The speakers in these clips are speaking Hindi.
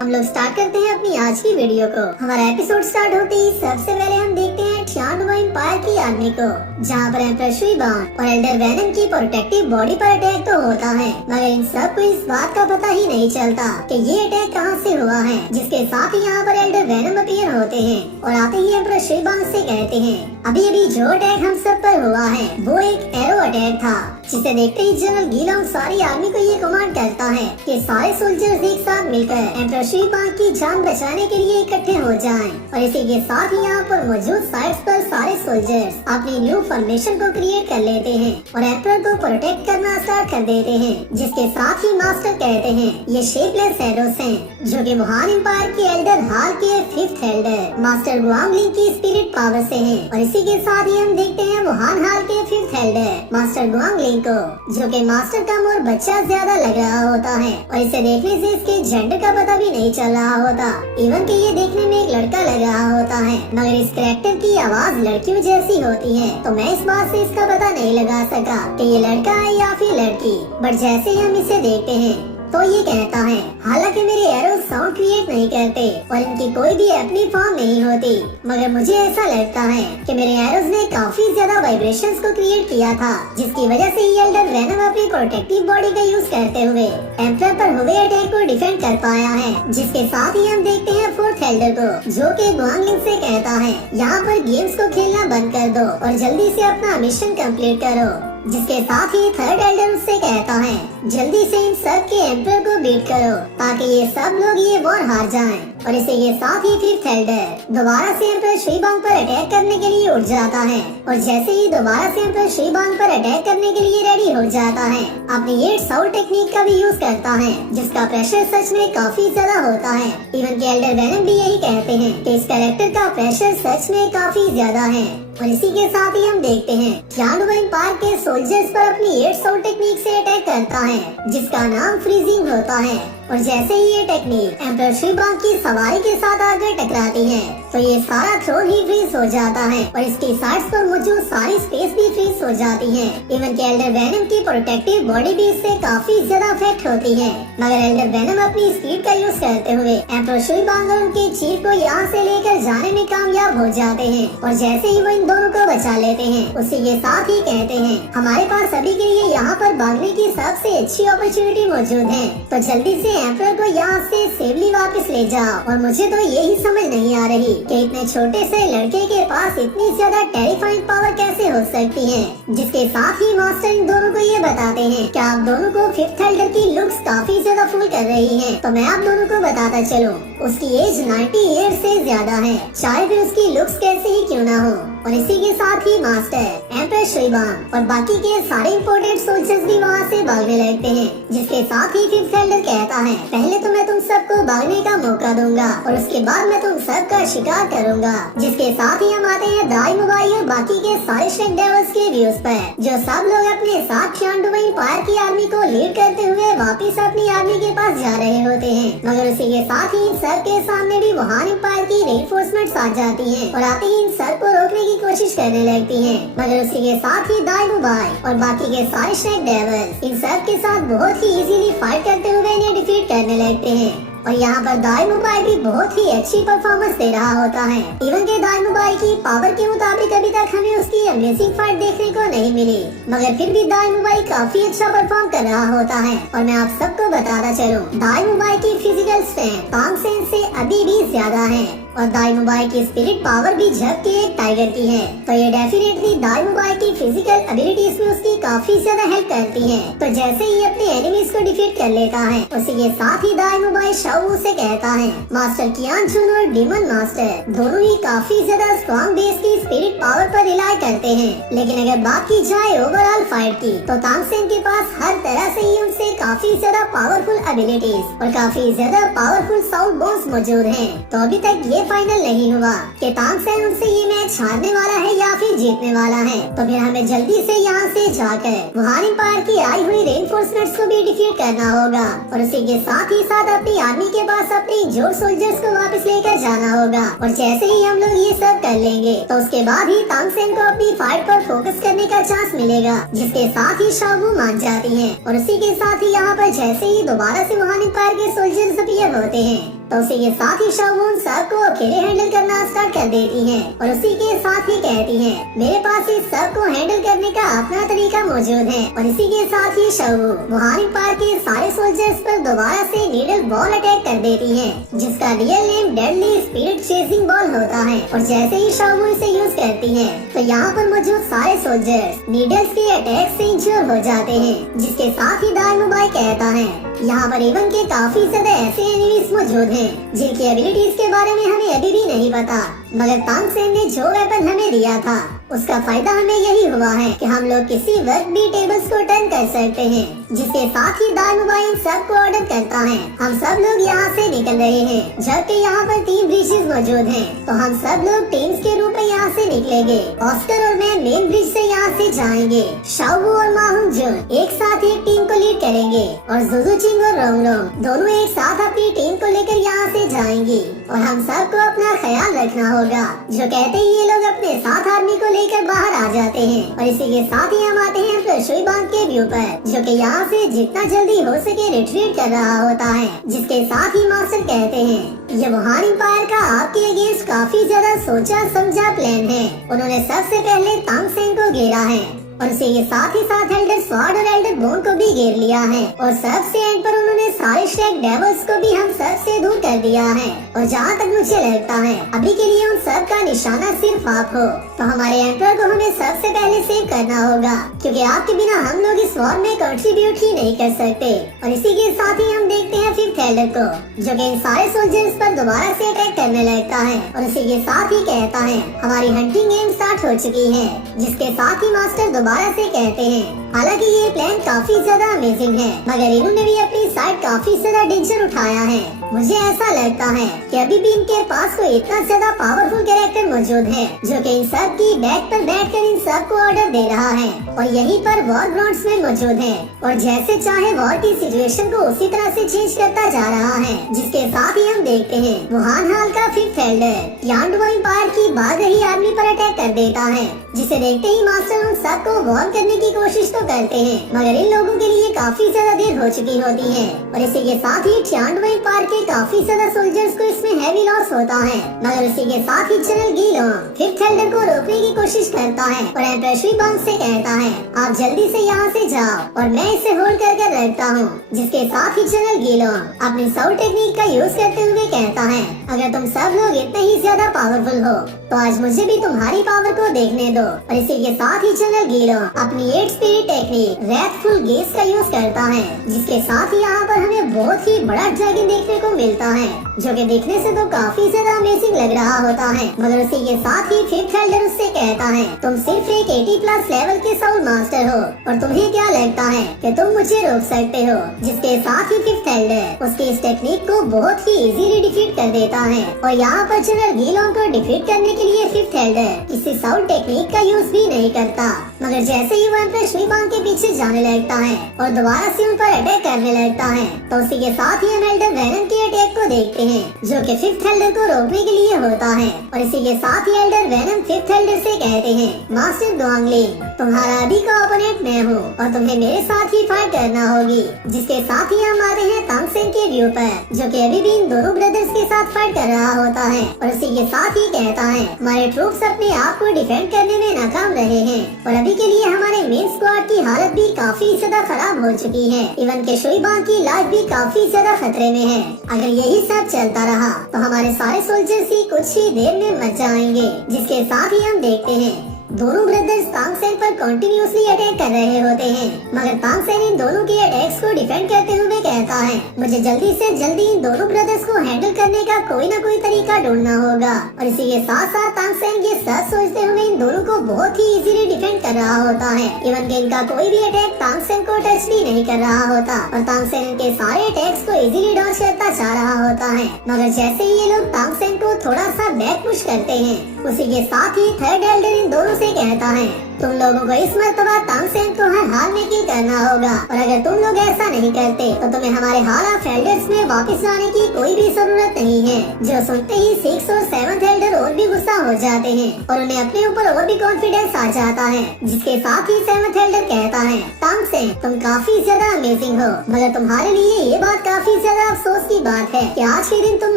हम लोग स्टार्ट करते हैं अपनी आज की वीडियो को। हमारा एपिसोड स्टार्ट होते ही सबसे पहले हम देखते हैं टियानोवा एम्पायर की आर्मी को, जहाँ पर एम्परर शुई बांग और एल्डर वेनम की प्रोटेक्टिव बॉडी पर अटैक तो होता है, मगर इन सब को इस बात का पता ही नहीं चलता कि ये अटैक कहाँ से हुआ है। जिसके साथ ही यहाँ पर एल्डर वेनम अपीयर होते हैं और आते ही एम्परर शुई बांग से कहते हैं अभी अभी जो अटैक हम सब पर हुआ है वो एक एरो अटैक था, जिसे देखते ही जनरल गीलोंग सारी आर्मी को ये कमांड करता है कि सारे सोल्जर्स एक साथ मिलकर एम्परर शुई बांग की जान बचाने के लिए इकट्ठे हो जाएं। और इसी के साथ ही यहाँ पर मौजूद साइट्स पर सारे सोल्जर्स अपनी न्यू फॉर्मेशन को क्रिएट कर लेते हैं और एम्परर को प्रोटेक्ट करना स्टार्ट कर देते हैं। जिसके साथ ही मास्टर कहते हैं ये शेपलेस एरोस हैं, जो कि वुहान एम्पायर के एल्डर हाल के 5th एल्डर मास्टर गुआंगलिंग की स्पिरिट पावर से हैं। और इसी के साथ ही हम देखते हैं वुहान हाल के 5th एल्डर मास्टर गुआंगलिंग को, जो कि मास्टर कम और बच्चा ज्यादा लग रहा होता है और इसे देखने से इसके जेंडर का पता भी नहीं चल रहा होता। इवन कि ये देखने में एक लड़का लग रहा होता है, मगर इस कैरेक्टर की आवाज लड़कियों जैसी होती है, तो मैं इस बात से इसका पता नहीं लगा सका कि ये लड़का है या फिर लड़की। बट जैसे ही हम इसे देखते हैं तो ये कहता है हालांकि मेरे एरोस साउंड क्रिएट नहीं करते और इनकी कोई भी अपनी फॉर्म नहीं होती, मगर मुझे ऐसा लगता है कि मेरे एरोस ने काफी ज्यादा वाइब्रेशंस को क्रिएट किया था, जिसकी वजह से ये एल्डर वेनम अपनी प्रोटेक्टिव बॉडी का यूज करते हुए एम्परर पर हुए अटैक को डिफेंड कर पाया है। जिसके साथ ही हम देखते हैं 4th एल्डर को, जो कि गुआंगलिंग से कहता है यहाँ पर गेम्स को खेलना बंद कर दो और जल्दी से अपना मिशन कंप्लीट करो। जिसके साथ ही 3rd एल्डर उससे कहता है जल्दी से इन सब के एम्परर को बीट करो ताकि ये सब लोग ये वॉर हार जाएं। और इसी के साथ ही 5th एल्डर दोबारा से एम्परर शुई बांग पर अटैक करने के लिए उठ जाता है और जैसे ही दोबारा से एम्परर शुई बांग पर अटैक करने के लिए रेडी हो जाता है, अपनी 8 साउंड टेक्निक का भी यूज करता है, जिसका प्रेशर सच में काफी ज्यादा होता है। इवन के एल्डर वेनम भी यही कहते हैं कि इस कैरेक्टर का प्रेशर सच में काफी ज्यादा है। और इसी के साथ ही हम देखते हैं टियानोवा एम्पायर के सोल्जर्स पर अपनी 8 साउंड टेक्निक से अटैक करता है, जिसका नाम फ्रीजिंग होता है। और जैसे ही ये टेक्निक एम्परर शुई बांग की सवारी के साथ आकर टकराती है तो ये सारा थ्रोन ही फ्रीज हो जाता है और इसकी साइड्स पर मौजूद सारी स्पेस भी फ्रीज हो जाती है। इवन के एल्डर वेनम की प्रोटेक्टिव बॉडी भी इससे काफी ज्यादा अफेक्ट होती है, मगर एल्डर वेनम अपनी स्पीड का यूज करते हुए एम्परर शुई बांग और उनके चीफ को यहाँ से लेकर जाने में कामयाब हो जाते हैं। और जैसे ही वो इन दोनों को बचा लेते हैं, उसी के साथ ही कहते हैं हमारे पास सभी के लिए यहाँ पर भागने की सबसे अच्छी अपॉर्चुनिटी मौजूद है, तो जल्दी से एम्परर को यहाँ से सेफली वापस ले जाओ। और मुझे तो यही समझ नहीं आ रही कि इतने छोटे से लड़के के पास इतनी ज्यादा टेरिफाइंग पावर कैसे हो सकती है। जिसके साथ ही मास्टर इन दोनों को ये बताते हैं कि आप दोनों को 5th एल्डर की लुक्स काफी ज्यादा फुल कर रही है, तो मैं आप दोनों को बताता चलूं उसकी एज 90 ईयर्स से ज्यादा है, चाहे फिर उसकी लुक्स कैसे ही क्यों ना हो। और इसी के साथ ही मास्टर एम्परर शुई बांग और बाकी के सारे इम्पोर्टेंट सोल्जर्स भी वहाँ से भागने लगते हैं। जिसके साथ ही 5th एल्डर कहता है पहले तो मैं तुम सबको भागने का मौका दूंगा और उसके बाद मैं तुम सबका शिकार करूंगा। जिसके साथ ही हम आते हैं दाई मुबाई और बाकी के सारे शेक डेविल्स के व्यूज पर, जो सब लोग अपने साथ टियानोवा एम्पायर की आर्मी को लीड करते हुए वापिस अपनी आर्मी के पास जा रहे होते हैं। मगर उसी के साथ ही इन सब के सामने भी वुहान एम्पायर की रेनफोर्समेंट आ जाती है और आते ही इन सब को रोकने की कोशिश करने लगती हैं। मगर उसी के साथ ही दाई मुबाई और बाकी के सारे शेक डेविल्स इन सब के साथ बहुत ही इजीली फाइट करते हुए इन्हें डिफीट करने लगते हैं। और यहाँ पर दाई मुबाई भी बहुत ही अच्छी परफॉर्मेंस दे रहा होता है। इवन के दाई मुबाई की पावर के मुताबिक अभी तक हमें उसकी अमेजिंग फाइट देखने को नहीं मिली, मगर फिर भी दाई मुबाई काफी अच्छा परफॉर्म कर रहा होता है। और मैं आप सबको बताता चलूं दाई मुबाई की फिजिकल स्ट्रेंथ तांग सेन से अभी भी ज्यादा है और दाई मुबाई की स्पिरिट पावर भी झप के एक टाइगर की है, तो ये डेफिनेटली दाई मुबाई की फिजिकल एबिलिटीज में उसकी काफी ज्यादा हेल्प करती है। तो जैसे ही अपने एनिमीज को डिफीट कर लेता है, उसी के साथ ही दाई मुबाई शाओ से कहता है मास्टर कियान चुन और डीमन मास्टर दोनों ही काफी ज्यादा स्ट्रॉन्ग बेस की स्पिरिट पावर पर रिलाई करते हैं, लेकिन अगर बात की जाए ओवरऑल फाइट की तो तांग सेन के पास हर तरह से ही उनसे काफी ज्यादा पावरफुल एबिलिटीज और काफी ज्यादा पावरफुल साउंड बोन्स मौजूद हैं। तो अभी तक ये फाइनल नहीं हुआ कि तांग सेन उनसे ये मैच हारने वाला है या फिर जीतने वाला है, तो फिर हमें जल्दी से यहाँ से जाकर वुहान एम्पायर की आई हुई रेनफोर्समेंट्स को भी डिफीट करना होगा और उसी के साथ ही साथ अपनी आर्मी के पास अपने जो सोल्जर्स को वापस लेकर जाना होगा। और जैसे ही हम लोग ये सब कर लेंगे तो उसके बाद ही तांग सेन को अपनी फाइट पर फोकस करने का चांस मिलेगा, जिसके साथ ही शाओ मान जाती है। और उसी के साथ ही यहाँ पर जैसे ही दोबारा से वुहान एम्पायर के सोल्जर्स अपीयर होते हैं तो उसी के साथ ही शाओ उन सबको अकेले हैंडल करना स्टार्ट कर देती है और उसी के साथ ही कहती है मेरे पास इस सब को हैंडल करने का अपना तरीका मौजूद है। और इसी के साथ ही शाओ वुहान एम्पायर के सारे सोल्जर्स पर दोबारा से नीडल बॉल अटैक कर देती है, जिसका real name deadly spirit chasing ball होता है। और जैसे ही शाओ इसे यूज करती है तो यहाँ पर मौजूद सारे सोल्जर्स नीडल्स के अटैक से इंश्योर हो जाते हैं, जिसके साथ ही दाइमुबाई कहता है यहाँ पर इवन के काफी ज्यादा ऐसे एनिमीज मौजूद हैं जिनकी एबिलिटीज के बारे में हमें अभी भी नहीं पता, मगर तांग सेन ने जो वेपन हमें दिया था उसका फायदा हमें यही हुआ है कि हम लोग किसी वक्त भी टेबल्स को टर्न कर सकते हैं। जिसके साथ ही दाइमुबाई इन सब को ऑर्डर करता है हम सब लोग यहाँ से निकल रहे हैं, जबकि यहाँ पर 3 ब्रिजेस मौजूद हैं, तो हम सब लोग टीम्स के रूप में यहाँ से निकलेंगे। ऑस्कर और मैं मेन ब्रिज से यहाँ से जाएंगे। शाओ और माहुंग जुन एक साथ एक टीम को लीड करेंगे और जुजुचिंग और रोंगरोंग दोनों एक साथ अपनी टीम को लेकर यहाँ से जाएंगे। और हम सबको अपना ख्याल रखना होगा। जो कहते ही ये लोग अपने साथ आर्मी को लेकर बाहर आ जाते हैं और इसी के साथ ही हम आते हैं प्रशुई बांध के व्यू पर, जो कि यहाँ से जितना जल्दी हो सके रिट्रीट कर रहा होता है। जिसके साथ ही मास्टर कहते हैं ये वुहान एम्पायर का आपके अगेंस्ट काफी ज्यादा सोचा समझा प्लान है। उन्होंने सबसे पहले तांग सेन को घेरा है और इसी के साथ ही साथ एल्डर स्वॉर्ड और एल्डर बोन को भी घेर लिया है और सबसे एंड पर उन्होंने सारे शेक डेवल्स को भी हम सब से दूर कर दिया है। और जहाँ तक मुझे लगता है अभी के लिए उन सब का निशाना सिर्फ आप हो, तो हमारे एम्पर को हमें सबसे पहले सेव करना होगा, क्योंकि आपके बिना हम लोग इस वॉर में कंट्रीब्यूट ही नहीं कर सकते। और इसी के साथ ही हम देखते हैं फिफ्थ एल्डर को, जो कि इन सारे सोल्जर्स पर दोबारा से अटैक करने लगता है और इसी के साथ ही कहता है हमारी हंटिंग गेम स्टार्ट हो चुकी है। जिसके साथ ही मास्टर दोबारा से कहते हैं हालांकि ये प्लान काफी ज्यादा अमेजिंग है, मगर इन्होंने भी अपनी साइड काफी ज्यादा डेंजर उठाया है। मुझे ऐसा लगता है कि अभी भी इनके पास कोई इतना ज्यादा पावरफुल कैरेक्टर मौजूद है जो कि इन सब की बैक पर बैठकर इन सब को ऑर्डर दे रहा है और यहीं पर वॉर ग्राउंड्स में मौजूद है और जैसे चाहे वॉर की सिचुएशन को उसी तरह से चेंज करता जा रहा है। जिसके साथ ही हम देखते हैं वुहान हाल का फिफ्थ एल्डर यांडुओ एम्पायर की भाग रही आर्मी पर अटैक कर देता है, जिसे देखते ही मास्टर उन सब को वॉर्न करने की कोशिश तो करते हैं, मगर इन लोगों के लिए काफी ज्यादा देर हो चुकी होती है। और इसी के साथ ही यांडुओ एम्पायर के काफी ज्यादा सोल्जर्स को इसमें हैवी लॉस होता है, मगर इसी के साथ ही जनरल गीलोंग फिफ्थ एल्डर को रोकने की कोशिश करता है और एम्परर शुई बांग से कहता है आप जल्दी से यहाँ से जाओ और मैं इसे होल्ड कर रखता हूँ। जिसके साथ ही जनरल गीलोंग अपनी साउथ टेक्निक का यूज करते हुए कहता है अगर तुम सब लोग इतने ही ज्यादा पावरफुल हो तो आज मुझे भी तुम्हारी पावर को देखने दो। और इसी के साथ ही जनरल गीलोंग अपनी 8 स्पिरिट टेक्निक रैथफुल गेज का यूज करता है, जिसके साथ ही यहाँ पर हमें बहुत ही बड़ा ड्रैगन देखने को मिलता है, जो कि देखने से तो काफी ज्यादा अमेजिंग लग रहा होता है। मगर उसी के साथ ही फिफ्थ एल्डर उससे कहता है तुम सिर्फ एक 80+ लेवल के साउल मास्टर हो और तुम्हें क्या लगता है कि तुम मुझे रोक सकते हो। जिसके साथ ही फिफ्थ एल्डर उसकी इस टेक्निक को बहुत ही इजीली डिफीट कर देता है और यहाँ पर जनरल गीलोंग को डिफीट करने के लिए फिफ्थ एल्डर किसी साउल टेक्निक का यूज भी नहीं करता, मगर जैसे ही वो एम्परर शुई बांग के पीछे जाने लगता है और दोबारा से उन पर अटैक करने लगता है, तो उसी के साथ ही हम एल्डर वेनम के अटैक को देखते हैं, जो कि फिफ्थ एल्डर को रोकने के लिए होता है। और इसी के साथ ही एल्डर वेनम फिफ्थ एल्डर से कहते हैं मास्टर दुआंगलिंग तुम्हारा अभी का ओपोनेंट मैं हूँ और तुम्हें मेरे साथ ही फाइट करना होगी। जिसके साथ ही हम आते हैं तांग सेन के व्यू पर, जो कि अभी भी इन दोनों ब्रदर्स के साथ फाइट कर रहा होता है और इसी के साथ ही कहता है हमारे ट्रूप्स अपने आप को डिफेंड करने में नाकाम रहे हैं और अभी के लिए हमारे मेन स्क्वाड की हालत भी काफी ज्यादा खराब हो चुकी है। इवन के शुई बांग की लाइफ भी काफी ज्यादा खतरे में है। अगर यही सब चलता रहा तो हमारे सारे सोल्जर्स ही कुछ ही देर में मर जाएंगे। जिसके साथ ही हम देखते हैं दोनों ब्रदर्स तांग सेन पर कंटिन्यूअसली अटैक कर रहे होते हैं, मगर तांग सेन इन दोनों के अटैक्स को डिफेंड करते हुए कहता है मुझे जल्दी से जल्दी इन दोनों ब्रदर्स को हैंडल करने का कोई ना कोई तरीका ढूंढना होगा। और इसी के साथ साथ तांग सेन ये सब सोचते हुए इन दोनों को बहुत ही इजीली डिफेंड कर रहा होता है। इवन के इनका कोई भी अटैक तांग सेन को टच भी नहीं कर रहा होता और तांग सेन इनके सारे अटैक्स को इजीली डॉज करता जा रहा होता है। मगर जैसे ही ये लोग तांग सेन को थोड़ा सा बैक पुश करते हैं, उसी के साथ ही थर्ड एल्डर इन दोनों से कहता है तुम लोगों को इस मर्तबा तांग सेन को हर हाल में किल करना होगा और अगर तुम लोग ऐसा नहीं करते तो तुम्हें हमारे हाल ऑफ एल्डर्स में वापस आने की कोई भी जरूरत हिम्मत नहीं है, जो सुनते ही 6 और 7th एल्डर और भी गुस्सा हो जाते हैं और उन्हें अपने ऊपर और भी कॉन्फिडेंस आ जाता है। जिसके साथ ही 7th एल्डर कहता है, तांग सेन तुम काफी ज्यादा अमेजिंग हो, मगर तुम्हारे लिए ये बात काफी ज्यादा अफसोस की बात है कि आज के दिन तुम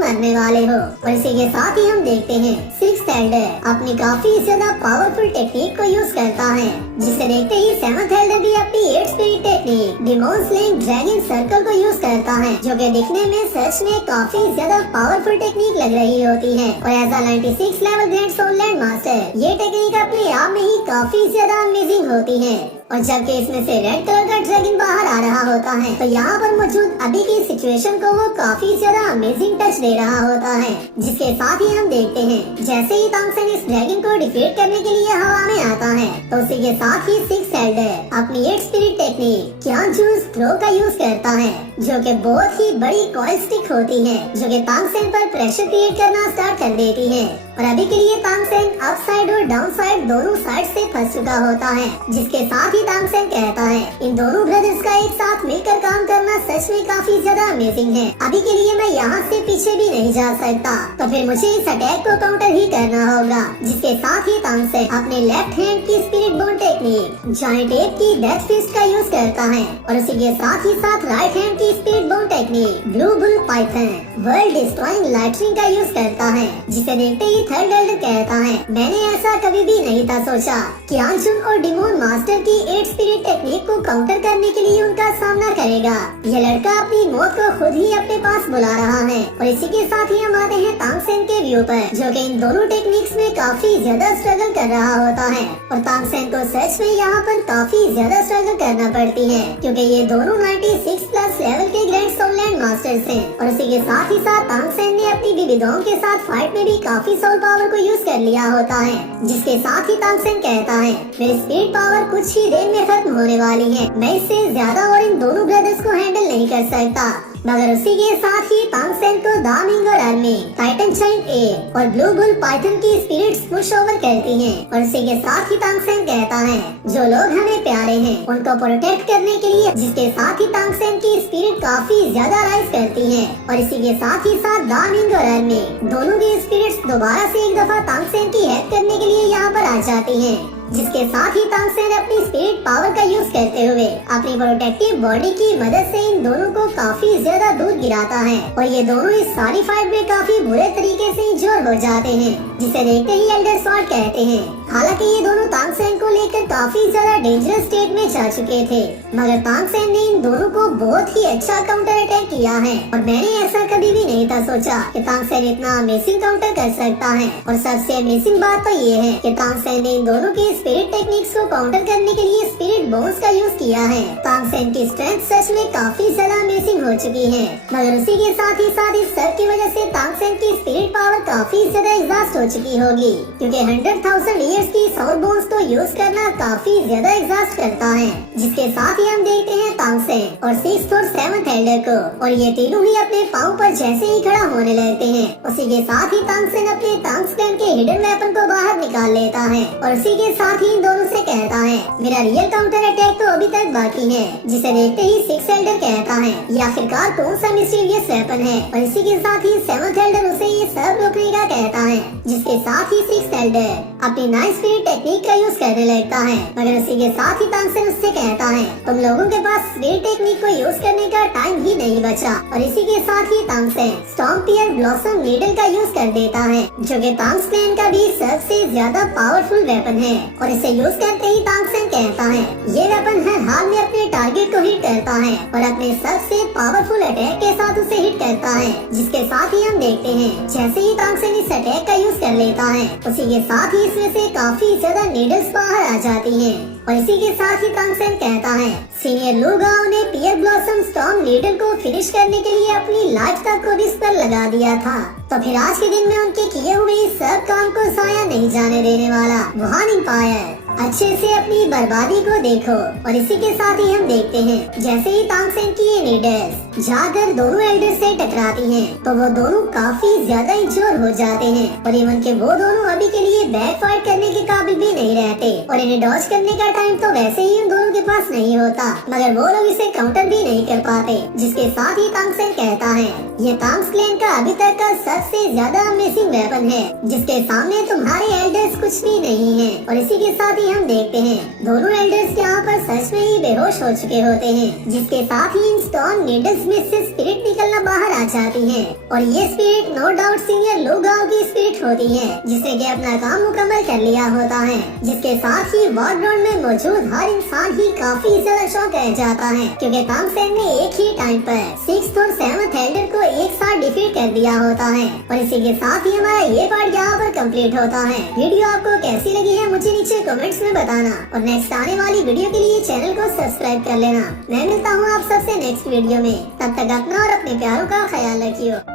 मरने वाले हो। और इसी के साथ ही हम देखते हैं 6th एल्डर अपनी काफी ज्यादा पावरफुल टेक्निक को यूज करता है, जिसे देखते ही 7th एल्डर भी अपनी 8th spirit technique demon slaying dragon circle को यूज करता है, जो कि दिखने में सच में काफी ज्यादा पावरफुल टेक्निक लग रही होती है। और as a 96 level grand soul land master ये टेक्निक अपने आप में ही काफी ज्यादा अमेजिंग होती है। और जबकि इसमें से रेड कलर का ड्रैगन बाहर आ रहा होता है, तो यहाँ पर मौजूद अभी की सिचुएशन को वो काफी ज्यादा अमेजिंग टच दे रहा होता है। जिसके साथ ही हम देखते हैं जैसे ही तांग सेन इस ड्रैगन को डिफीट करने के लिए हवा में आता है, तो उसी के साथ ही 6th एल्डर अपनी 8th स्पिरिट टेक्निक क्यांजूस थ्रो का यूज करता है, जो कि बहुत ही बड़ी कॉइल स्टिक होती है, जो कि तांग सेन पर प्रेशर क्रिएट करना स्टार्ट कर देती है। और अभी के लिए तांग सेन अप साइड और डाउन साइड दोनों साइड से फंस चुका होता है। जिसके साथ ही तांग सेन कहता है, इन दोनों ब्रदर्स का एक साथ मिलकर काम करना सच में काफी ज्यादा अमेजिंग है। अभी के लिए मैं यहाँ से पीछे भी नहीं जा सकता, तो फिर मुझे इस अटैक को काउंटर ही करना होगा। जिसके साथ ही तांग सेन अपने लेफ्ट हैंड की spirit bone technique giant app की डेथ फिस्ट का यूज करता है, और उसी के साथ ही साथ राइट हैंड की spirit bone technique blue bull Python world destroying lightning का यूज करता है। जिसे देखते ही 3rd एल्डर कहता है, मैंने ऐसा कभी भी नहीं था सोचा कि आंचुन और डिमोन मास्टर की 8th स्पिरिट टेक्निक को काउंटर करने के लिए उनका सामना करेगा। यह लड़का अपनी मौत को खुद ही अपने पास बुला रहा है। और इसी के साथ ही हम आते हैं तांग सेन के व्यू पर, जो कि इन दोनों टेक्निक्स में काफी ज्यादा स्ट्रगल कर रहा होता है। और तांग सेन को सच में यहाँ पर काफी ज्यादा स्ट्रगल करना पड़ती है, क्योंकि ये दोनों 96 प्लस लेवल के ग्रैंड सोल लैंड मास्टर्स हैं। और इसी के साथ ही साथ तांग सेन ने अपनी विविधों के साथ फाइट में भी काफी सोल पावर को यूज कर लिया होता है। जिसके साथ ही तांग सेन कहता है, मेरी स्पिरिट पावर कुछ ही देर में खत्म होने वाली है, मैं इससे ज्यादा और इन दोनों ब्रदर्स को हैंडल नहीं कर सकता। मगर उसी के साथ ही तांग सेन को दामिंग और अर्मिंग टाइटन चाइल्ड ए और ब्लू बुल पाइथन की स्पिरिट्स पुश ओवर करती हैं। और उसी के साथ ही तांग सेन कहता है, जो लोग हमें प्यारे हैं उनको प्रोटेक्ट करने के लिए। जिसके साथ ही तांग सेन की स्पिरिट काफी ज्यादा राइज करती है। और इसी के साथ ही साथ दामिंग और अर्मिंग दोनों की स्पिरिट्स दोबारा से एक दफा तांग सेन की हेल्प करने के लिए यहाँ पर आ जाती हैं। जिसके साथ ही तांग सेन अपनी स्पिरिट पावर का यूज करते हुए अपनी प्रोटेक्टिव बॉडी की मदद से इन दोनों को काफी ज्यादा दूर गिराता है। और ये दोनों इस सारी फाइट में काफी बुरे तरीके से इंजोर हो जाते हैं, जिसे देखते ही एल्डर स्वॉर्ड कहते हैं। हालांकि ये दोनों तांग सेन को लेकर काफी ज्यादा डेंजरस स्टेट में जा चुके थे, मगर तांग सेन ने इन दोनों को बहुत ही अच्छा काउंटर अटैक किया है। और मैंने ऐसा कभी भी नहीं था सोचा कि तांग सेन इतना अमेजिंग काउंटर कर सकता है। और सबसे अमेजिंग बात तो ये है कि तांग सेन ने इन दोनों की स्पिरिट टेक्निक्स को काउंटर करने के लिए स्पिरिट बोन्स का यूज किया है। तांग सेन की स्ट्रेंथ सच में काफी ज्यादा अमेजिंग हो चुकी है, मगर उसी के साथ ही साथ इस सब की वजह से तांग सेन की स्पिरिट पावर काफी ज्यादा एग्जॉस्ट हो चुकी होगी, क्योंकि 100,000 ईयर्स की साउथ बोन्स को यूज करना काफी ज्यादा एग्जॉस्ट करता है। जिसके साथ ही हम देखते हैं तांग सेन और 6th और 7th एल्डर को, और ये तीनों ही अपने पाँव पर जैसे ही खड़ा होने लगते हैं, उसी के साथ ही तांग सेन अपने तांग स्टैंड के हिडन वेपन को बाहर निकाल लेता है। और उसी के साथ ही दोनों से कहता है, मेरा रियल काउंटर अटैक तो अभी तक बाकी है। जिसे देखते ही 6th एल्डर कहता है, ये आखिरकार कौन सा मिस्टीरियस वेपन है। और इसी के साथ ही 7th एल्डर उसे ये सब रोकने का कहता है। जिसके साथ ही 6th एल्डर अपनी 9th स्पिरिट टेक्निक का यूज करने लगता है, मगर उसी के साथ ही तांग सेन उससे कहता है, तुम लोगों के पास स्पिरिट टेक्निक को यूज करने का टाइम ही नहीं बचा। और इसी के साथ ही तांग सेन स्टॉम्पियर ब्लॉसम नीडल का यूज कर देता है, जो कि तांग सेन का भी सबसे ज्यादा पावरफुल वेपन है। और इसे यूज करते ही तांग सेन कहता है, ये वेपन हर हाल में अपने टारगेट को हिट करता है और अपने सबसे पावरफुल अटैक के साथ उसे हिट करता है। जिसके साथ ही हम देखते हैं जैसे ही तांग सेन इस अटैक का यूज कर लेता है, उसी के साथ ही इसमें से काफी ज्यादा नीडल्स बाहर आ जाती हैं। और इसी के साथ ही तांग सेन कहता है, सीनियर लू गाओ ने पियर ब्लॉसम स्टॉर्म नीडल को फिनिश करने के लिए अपनी लाइफ तक को रिस्क पर लगा दिया था, तो फिर आज के दिन में उनके किए हुए इस सब काम को जाया नहीं जाने देने वाला वुहान एम्पायर अच्छे से अपनी बर्बादी को देखो। और इसी के साथ ही हम देखते हैं जैसे ही तांग सेन की ये नीडल्स जाकर दोनों एल्डर से टकराती हैं, तो वो दोनों काफी ज्यादा इंश्योर हो जाते हैं और इवन के वो दोनों अभी के लिए बैक फाइट करने के काबिल भी नहीं रहते और इन्हें डॉज करने का टाइम तो वैसे ही उन दोनों के पास नहीं होता, मगर वो लोग इसे काउंटर भी नहीं कर पाते। जिसके साथ ही तांग सेन कहता है, ये तांग्स क्लैन का अभी तक का सबसे ज्यादा अमेजिंग वेपन है, जिसके सामने तुम्हारे एल्डर्स कुछ भी नहीं है। और इसी के साथ ही हम देखते हैं दोनों एल्डर्स यहाँ पर सच में ही बेहोश हो चुके होते हैं, जिसके साथ ही इन स्टोन नीडल्स में से स्पिरिट निकलना बाहर आ जाती है और ये स्पिरिट नो डाउट सीनियर लो गांव की स्पिरिट होती है, जिसने कि अपना काम मुकम्मल कर लिया होता है। जिसके साथ ही वॉर ग्राउंड में मौजूद हर इंसान ही काफी ज्यादा शॉक रह जाता है, क्योंकि तांग सेन ने एक ही टाइम पर 6th और 7th एल्डर को एक साथ डिफीट कर दिया होता है। और इसी के साथ ही हमारा ये पार्ट यहाँ पर कंप्लीट होता है। वीडियो आपको कैसी लगी है मुझे नीचे कमेंट्स में बताना और नेक्स्ट आने वाली वीडियो के लिए चैनल को सब्सक्राइब कर लेना। मैं मिलता हूँ आप सबसे नेक्स्ट वीडियो में, तब तक अपना और अपने प्यारों का ख्याल रखियो।